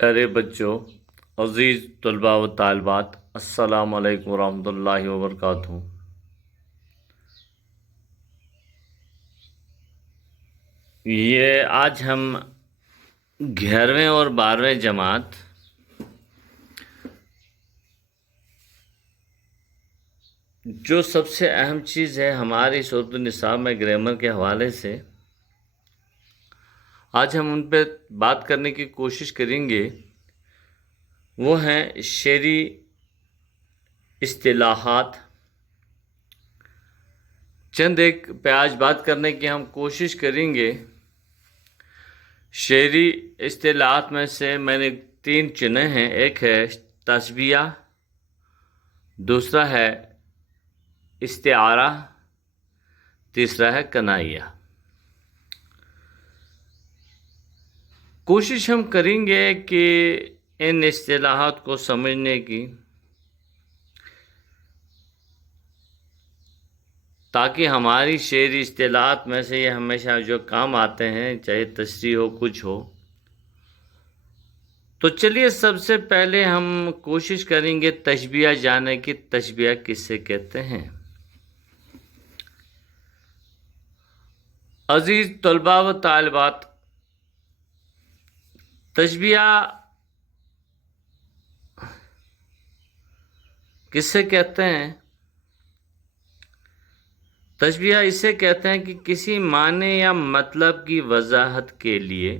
پیارے بچوں، عزیز طلباء و طالبات، السلام علیکم ورحمۃ اللہ وبرکاتہ۔ یہ آج ہم 11ویں اور 12ویں جماعت جو سب سے اہم چیز ہے ہماری صورت النساء میں گرامر کے حوالے سے، آج ہم ان پہ بات کرنے کی کوشش کریں گے۔ وہ ہیں شعری اصطلاحات۔ چند ایک پہ آج بات کرنے کی ہم کوشش کریں گے۔ شعری اصطلاحات میں سے میں نے 3 چنے ہیں۔ ایک ہے تشبیہ، دوسرا ہے استعارہ، تیسرا ہے کنائیہ۔ کوشش ہم کریں گے کہ ان اصطلاحات کو سمجھنے کی، تاکہ ہماری شعری اصطلاحات میں سے یہ ہمیشہ جو کام آتے ہیں، چاہے تشریح ہو کچھ ہو۔ تو چلیے سب سے پہلے ہم کوشش کریں گے تشبیہ جاننے کی۔ تشبیہ کسے کہتے ہیں؟ عزیز طلباء و طالبات، تشبیہ کسے کہتے ہیں؟ تشبیہ اسے کہتے ہیں کہ کسی معنی یا مطلب کی وضاحت کے لیے،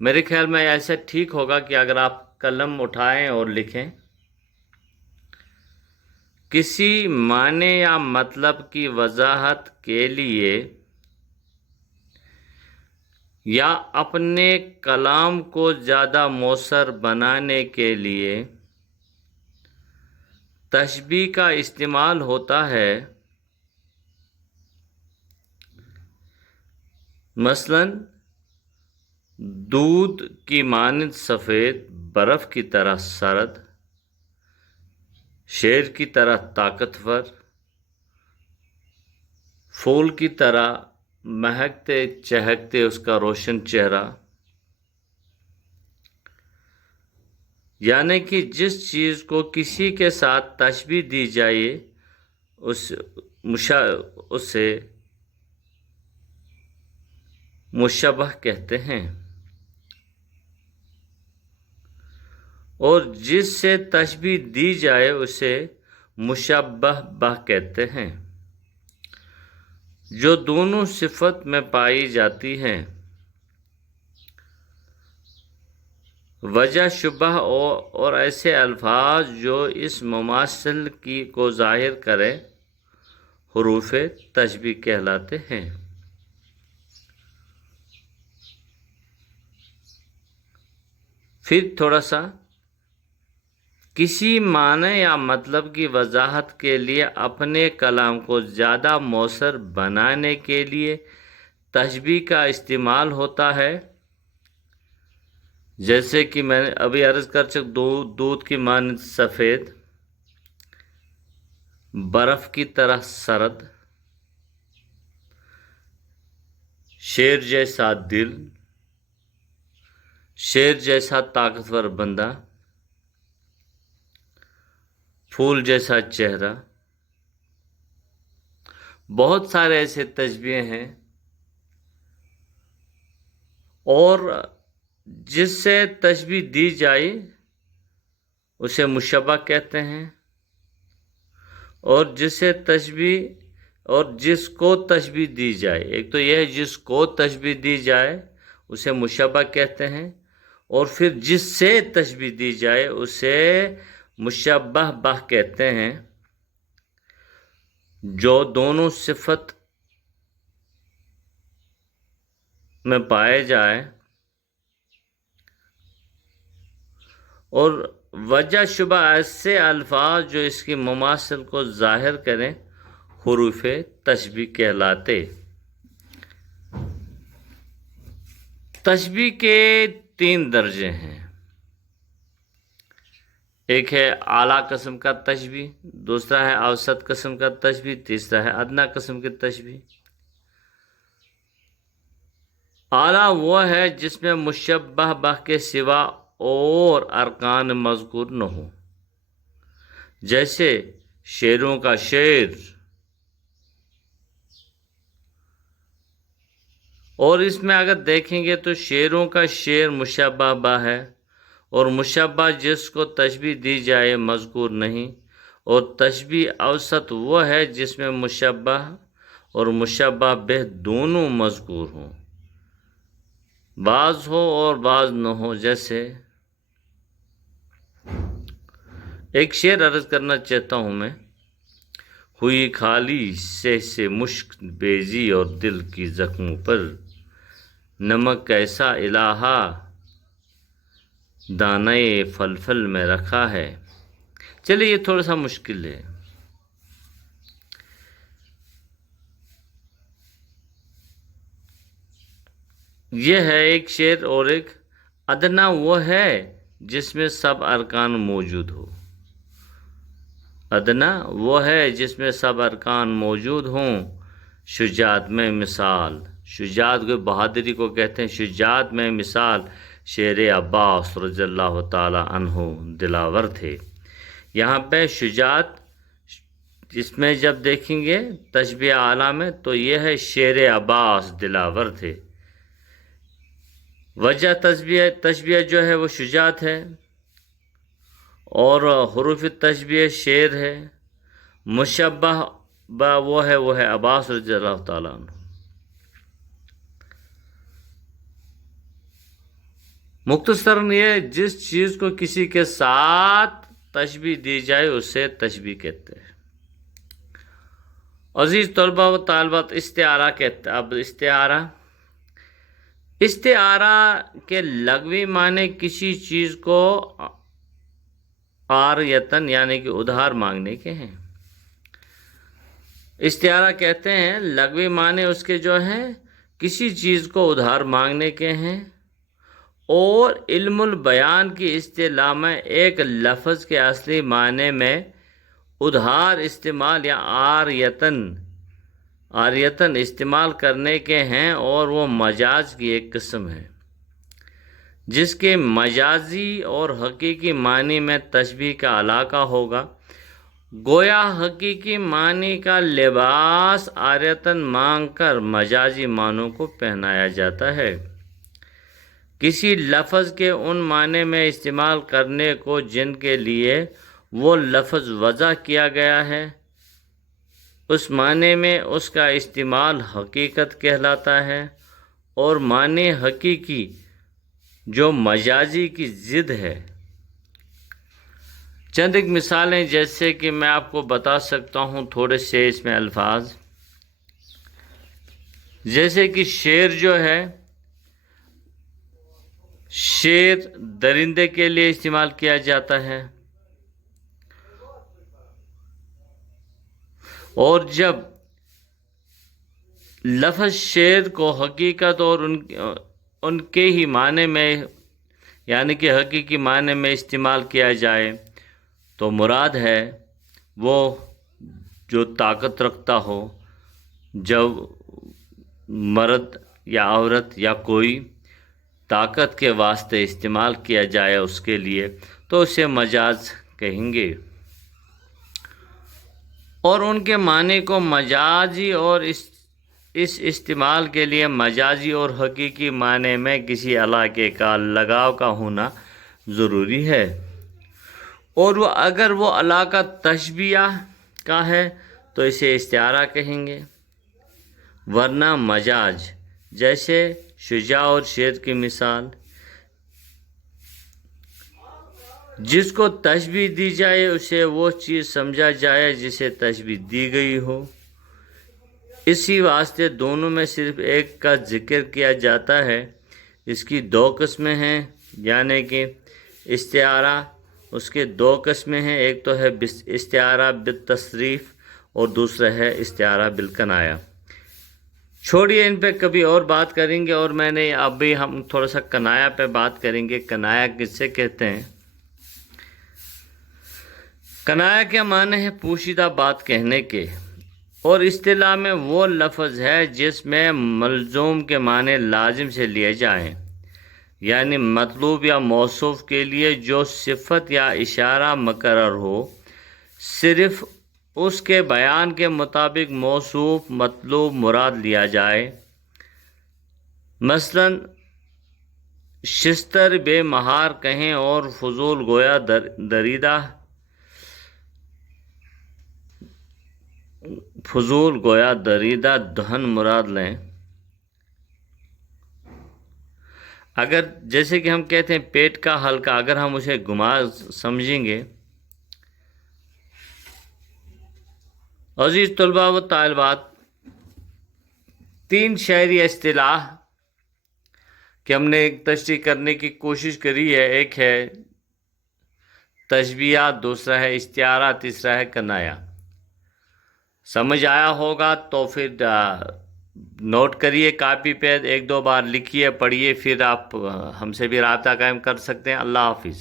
میرے خیال میں ایسا ٹھیک ہوگا کہ اگر آپ قلم اٹھائیں اور لکھیں، کسی معنی یا مطلب کی وضاحت کے لیے یا اپنے کلام کو زیادہ مؤثر بنانے کے لیے تشبیہ کا استعمال ہوتا ہے۔ مثلا دودھ کی مانند سفید، برف کی طرح سرد، شیر کی طرح طاقتور، پھول کی طرح مہکتے چہکتے اس کا روشن چہرہ۔ یعنی کہ جس چیز کو کسی کے ساتھ تشبیہ دی جائے اسے مشبہ کہتے ہیں، اور جس سے تشبیہ دی جائے اسے مشبہ بہ کہتے ہیں، جو دونوں صفت میں پائی جاتی ہیں۔ وجہ شبہ اور ایسے الفاظ جو اس مماثل کو ظاہر کرے حروف تشبیہ کہلاتے ہیں۔ پھر تھوڑا سا، کسی معنی یا مطلب کی وضاحت کے لیے اپنے کلام کو زیادہ مؤثر بنانے کے لیے تشبیہ کا استعمال ہوتا ہے۔ جیسے کہ میں نے ابھی عرض کر چکا، دودھ کی مانند سفید، برف کی طرح سرد، شیر جیسا دل، شیر جیسا طاقتور بندہ، پھول جیسا چہرہ۔ بہت سارے ایسے تشبیہ ہیں، اور جس سے تشبیہ دی جائے اسے مشبہ کہتے ہیں، اور جس کو تشبیہ دی جائے، ایک تو یہ ہے جس کو تشبیہ دی جائے اسے مشبہ کہتے ہیں، اور پھر جس سے تشبیہ دی جائے اسے مشبہ بہ کہتے ہیں، جو دونوں صفت میں پائے جائے۔ اور وجہ شبہ ایسے الفاظ جو اس کی مماثل کو ظاہر کریں حروف تشبیہ کہلاتے۔ تشبیہ کے 3 درجے ہیں۔ ایک ہے اعلیٰ قسم کا تشبیہ، دوسرا ہے اوسط قسم کا تشبیہ، تیسرا ہے ادنیٰ قسم کی تشبیہ۔ اعلیٰ وہ ہے جس میں مشبہ بہ کے سوا اور ارکان مذکور نہ ہو، جیسے شعروں کا شعر، اور اس میں اگر دیکھیں گے تو شعروں کا شعر مشبہ بہ ہے، اور مشبہ جس کو تشبیہ دی جائے مذکور نہیں، اور تشبیہ اوسط وہ ہے جس میں مشبہ اور مشبہ بہ دونوں مذکور ہوں، بعض ہو اور بعض نہ ہو۔ جیسے ایک شعر عرض کرنا چاہتا ہوں میں، ہوئی خالی سے مشک بیزی اور دل کی زخموں پر، نمک کیسا الہا دانے فلفل میں رکھا ہے۔ چلیے یہ تھوڑا سا مشکل ہے۔ یہ ہے ایک شعر، اور ایک ادنا وہ ہے جس میں سب ارکان موجود ہو۔ ادنا وہ ہے جس میں سب ارکان موجود ہوں، شجاعت میں مثال، شجاعت کو بہادری کو کہتے ہیں، شجاعت میں مثال شیر عباس رضی اللہ تعالی عنہ دلاور تھے۔ یہاں پہ شجاعت جس میں جب دیکھیں گے تشبیہ اعلیٰ میں تو یہ ہے شیر عباس دلاور تھے۔ وجہ تشبیہ جو ہے وہ شجاعت ہے، اور حروف تشبیہ شعر ہے، مشبہ با وہ ہے عباس رضی اللہ تعالیٰ عنہ۔ مختصراً یہ جس چیز کو کسی کے ساتھ تشبیہ دی جائے اسے تشبیہ کہتے ہیں۔ عزیز طلبہ و طالبات، استعارہ کہتے ہیں۔ اب استعارہ کے لغوی معنی کسی چیز کو عاریتاً یعنی کہ ادھار مانگنے کے ہیں۔ استعارہ کہتے ہیں لغوی معنی اس کے جو ہیں کسی چیز کو ادھار مانگنے کے ہیں، اور علم البیان کی اصطلاح میں ایک لفظ کے اصلی معنی میں ادھار استعمال یا عاریتاً استعمال کرنے کے ہیں، اور وہ مجاز کی ایک قسم ہے جس کے مجازی اور حقیقی معنی میں تشبیہ کا علاقہ ہوگا۔ گویا حقیقی معنی کا لباس عاریتاً مانگ کر مجازی معنوں کو پہنایا جاتا ہے۔ کسی لفظ کے ان معنی میں استعمال کرنے کو جن کے لیے وہ لفظ وضع کیا گیا ہے، اس معنی میں اس کا استعمال حقیقت کہلاتا ہے، اور معنی حقیقی جو مجازی کی ضد ہے۔ چند ایک مثالیں جیسے کہ میں آپ کو بتا سکتا ہوں تھوڑے سے اس میں الفاظ، جیسے کہ شعر جو ہے، شعر درندے کے لیے استعمال کیا جاتا ہے، اور جب لفظ شعر کو حقیقت اور ان کے ہی معنی میں یعنی کہ حقیقی معنی میں استعمال کیا جائے تو مراد ہے وہ جو طاقت رکھتا ہو، جب مرد یا عورت یا کوئی طاقت کے واسطے استعمال کیا جائے اس کے لیے تو اسے مجاز کہیں گے، اور ان کے معنی کو مجازی اور اس استعمال کے لیے مجازی اور حقیقی معنی میں کسی علاقے کا لگاؤ کا ہونا ضروری ہے، اور اگر وہ علاقہ تشبیہ کا ہے تو اسے استعارہ کہیں گے، ورنہ مجاز۔ جیسے شجاع اور شیر کی مثال، جس کو تشبیہ دی جائے اسے وہ چیز سمجھا جائے جسے تشبیہ دی گئی ہو، اسی واسطے دونوں میں صرف ایک کا ذکر کیا جاتا ہے۔ اس کی دو قسمیں ہیں، یعنی کہ استعارہ، اس کے دو قسمیں ہیں، ایک تو ہے استعارہ بالتصریف اور دوسرا ہے استعارہ بالکنایہ۔ چھوڑیے ان پہ کبھی اور بات کریں گے، اور میں نے ابھی ہم تھوڑا سا کنایہ پہ بات کریں گے۔ کنایہ کس سے کہتے ہیں؟ کنایہ کے معنی ہے پوشیدہ بات کہنے کے، اور اصطلاح میں وہ لفظ ہے جس میں ملزوم کے معنی لازم سے لیے جائیں، یعنی مطلوب یا موصوف کے لیے جو صفت یا اشارہ مقرر ہو، صرف اس کے بیان کے مطابق موصوف مطلوب مراد لیا جائے۔ مثلا شستر بے مہار کہیں اور فضول گویا دریدہ دہن مراد لیں۔ اگر جیسے کہ ہم کہتے ہیں پیٹ کا حلقہ، اگر ہم اسے گما سمجھیں گے۔ عزیز طلباء و طالبات، 3 شعری اصطلاح کہ ہم نے ایک تشریح کرنے کی کوشش کری ہے۔ ایک ہے تشبیہ، دوسرا ہے استعارہ، تیسرا ہے کنایا۔ سمجھ آیا ہوگا تو پھر نوٹ کریے کاپی پہ، 1-2 بار لکھیے، پڑھیے، پھر آپ ہم سے بھی رابطہ قائم کر سکتے ہیں۔ اللہ حافظ۔